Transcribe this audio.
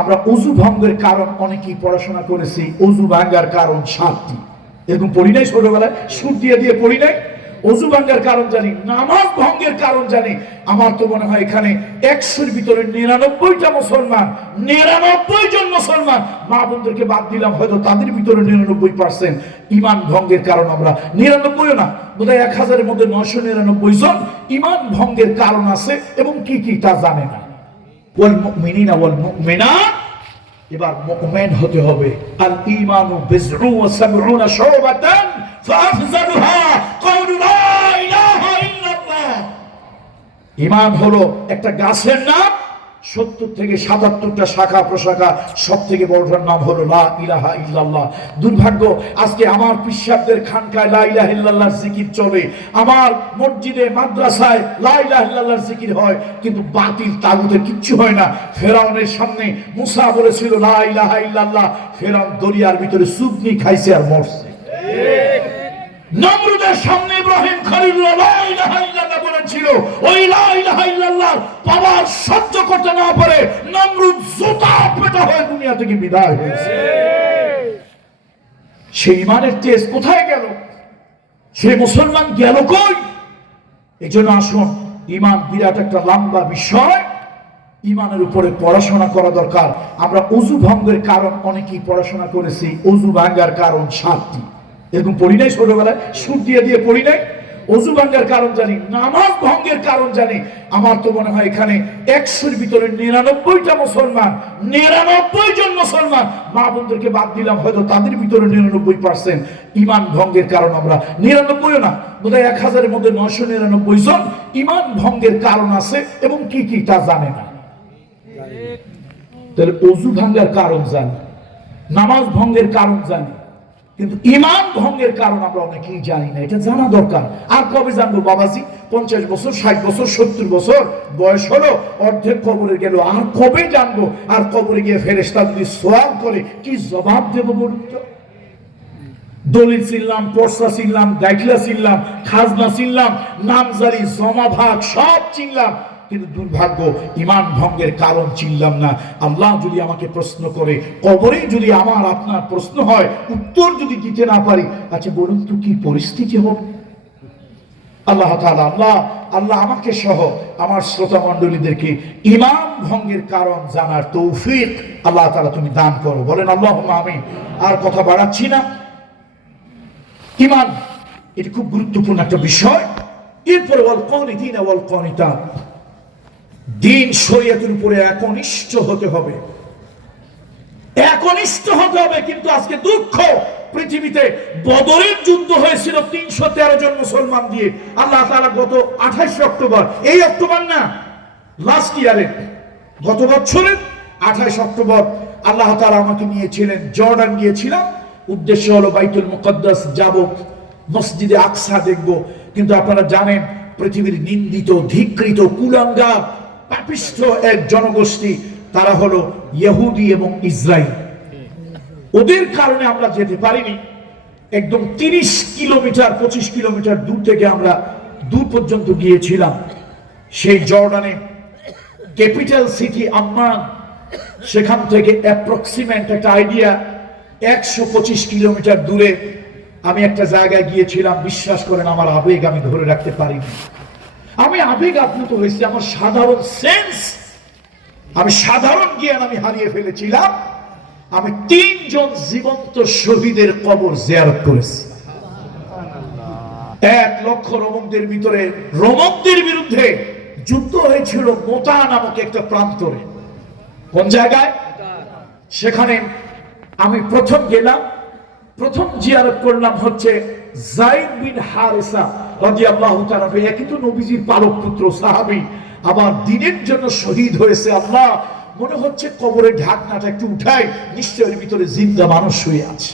আমরা ওযু ভঙ্গের কারণ অনেকেই পড়াশোনা করেছি। ওযু ভাঙার কারণ 7টি, এরকম পড়ি নাই ছোটবেলায়, সুর দিয়ে দিয়ে পড়ি নাই। ওযু ভাঙার কারণ জানি, নামাজ ভঙ্গের কারণ জানি। আমার তো মনে হয় এখানে 100-র ভিতরে 99টা মুসলমান, 99 জন মুসলমান, মা বোনদেরকে বাদ দিলাম, হয়তো তাদের ভিতরে 99% ঈমান ভঙ্গের কারণ আমরা 99ও না, বোধহয় 1000-এর মধ্যে 999 জন ঈমান ভঙ্গের কারণ আছে, এবং কি কি তা জানে না। ওয়াল মুমিনিনা ওয়াল মুমিনাত, এবার মুমিন হতে হবে। আল ঈমানু বিজউ ওয়া সাবউনা শুবাতান ফাআফজালুহা কাউলু লা ইলাহা ইল্লাল্লাহ। ঈমান হলো একটা গাছের নাম, 70 থেকে 77টা শাখা প্রশাখা, সব থেকে বড়টার নাম হলো লা ইলাহা ইল্লাল্লাহ। দুর্ভাগ্য, আজকে আমার পিশাবদের খানকায় লা ইলাহা ইল্লাল্লাহর জিকির চলে, আমার মসজিদে মাদ্রাসায় লা ইলাহা ইল্লাল্লাহর জিকির হয়, কিন্তু বাতিল তাগুতের কিচ্ছু হয় না। ফেরাউনের সামনে মুসা বলেছিল লা ইলাহা ইল্লাল্লাহ, ফেরাউন দরিয়ার ভিতরে সুবনি খাইছে আর মরছে। নমরুদের সামনে ইব্রাহিম খলিলুল্লাহ লা ইলাহা ইল্লাল্লাহ বলেছিল, ওই লা ইলাহা ইল্লাল্লাহ পাওয়ার সহ্য করতে না পারে নমরুদ জুতা পেটা হয়ে দুনিয়া থেকে বিদায় হয়েছে। সেই ঈমানের তেজ কোথায় গেল? সেই মুসলমান গেল কই? এজন্য আসুন, ঈমান বিরাট একটা লম্বা বিষয়, ঈমানের উপরে পড়াশোনা করা দরকার। আমরা ওযু ভঙ্গের কারণ অনেকেই পড়াশোনা করেছি। ওযু ভাঙার কারণ 7টি, এরকম পড়ি নাই ছোটবেলায়, সুর দিয়ে দিয়ে পড়ি নাই। ওযু ভাঙার কারণ জানি, নামাজ ভঙ্গের কারণ জানি। আমার তো মনে হয় এখানে 100-র ভিতরে 99টা মুসলমান, 99 জন মুসলমান, মা বোনদেরকে বাদ দিলাম, হয়তো তাদের ভিতরে 99% ঈমান ভঙ্গের কারণ আমরা 99ও না, বোধহয় 1000-এর মধ্যে 999 জন ঈমান ভঙ্গের কারণ আছে, এবং কি কি তা জানে না। তাহলে ওযু ভাঙার কারণ জানি, নামাজ ভঙ্গের কারণ জানি, কিন্তু ঈমান ভঙ্গের কারণ আমরা অনেকেই জানি না। এটা জানা দরকার। আর কবে জানবো বাবাজি? 50 বছর, 60 বছর, 70 বছর বয়স হলো, অর্ধেক কবরে গেল, আর কবে জানবো? আর কবরে গিয়ে ফেরেশতা যদি সওয়াল করে, কি জবাব দেব বলুন তো? দলিল চিনলাম, পর্সা চিনলাম, দাখিলা চিনলাম, খাজনা চিনলাম, নামজারি, জমা ভাগ সব চিনলাম, কিন্তু দুর্ভাগ্য, ঈমান ভঙ্গের কারণ চিনলাম না। আল্লাহ যদি আমাকে প্রশ্ন করে, কবরে যদি আমার আপনার প্রশ্ন হয়, উত্তর যদি দিতে না পারি, আচ্ছা বলুন তো কি পরিস্থিতি হবে? আল্লাহ তাআলা, আল্লাহ আমাকে সহ আমার শ্রোতা মণ্ডলীদেরকে ঈমান ভঙ্গের কারণ জানার তৌফিক আল্লাহ তাআলা তুমি দান করো। বলেন আল্লাহুম্মা আমিন। আর কথা বাড়াচ্ছি না। ঈমান এটা খুব গুরুত্বপূর্ণ একটা বিষয়। এরপরে ওয়াল কানিতিনা ওয়াল কানিতাত, দিন শরীয়তের উপরে একনিষ্ঠ হতে হবে, একনিষ্ঠ হতে হবে। কিন্তু আজকে দুঃখ, পৃথিবীতে বদরের যুদ্ধ হয়েছিল 313 জন মুসলমান দিয়ে। আল্লাহ তাআলা গত 28 অক্টোবর, এই অক্টোবর না, লাস্ট ইয়ারে, গত বছরের 28 অক্টোবর আল্লাহ তাআলা আমাকে নিয়েছিলেন, জর্ডান গিয়েছিলাম। উদ্দেশ্য হলো বাইতুল মুকদ্দাস যাব, মসজিদে আকসা দেখব। কিন্তু আপনারা জানেন, পৃথিবীর নিন্দিত, ধিক্কৃত, কুলাঙ্গার, পাপিষ্ঠ এক জনগোষ্ঠী, তারা হলো ইহুদি এবং ইসরায়েল। ওদের কারণে আমরা যেতে পারিনি। একদম 30 কিলোমিটার 25 কিলোমিটার দূর থেকে আমরা দূর পর্যন্ত গিয়েছিলাম। সেই জর্ডানে ক্যাপিটাল সিটি আম্মান, সেখান থেকে অ্যাপ্রক্সিমেট একটা আইডিয়া 125 কিলোমিটার দূরে আমি একটা জায়গায় গিয়েছিলাম। বিশ্বাস করেন, আমার আবেগ আমি ধরে রাখতে পারিনি। আমি আবেগ আপ্লুত হয়েছি, আমার সাধারণ সেন্স, আমি সাধারণ জ্ঞান আমি হারিয়ে ফেলেছিলাম। আমি 3 জন জীবন্ত শহীদের কবর জিয়ারত করেছি। 1 লক্ষ রোমকদের ভিতরে, রোমকদের বিরুদ্ধে যুদ্ধ হয়েছিল মোতা নামক একটা প্রান্তরে। কোন জায়গায়? সেখানে আমি প্রথম গেলাম, প্রথম জিয়ারত করলাম হচ্ছে যায়েদ বিন হারেসা রাদিয়াল্লাহু তাআলা। কিন্তু নবীজির পালক পুত্র, সাহাবী, আবার দ্বীনের জন্য শহীদ হয়েছে। আল্লাহ, মনে হচ্ছে কবরের ঢাকনাটা একটু উঠাই, নিশ্চয়ই ভিতরে জিন্দা মানুষ শুয়ে আছে।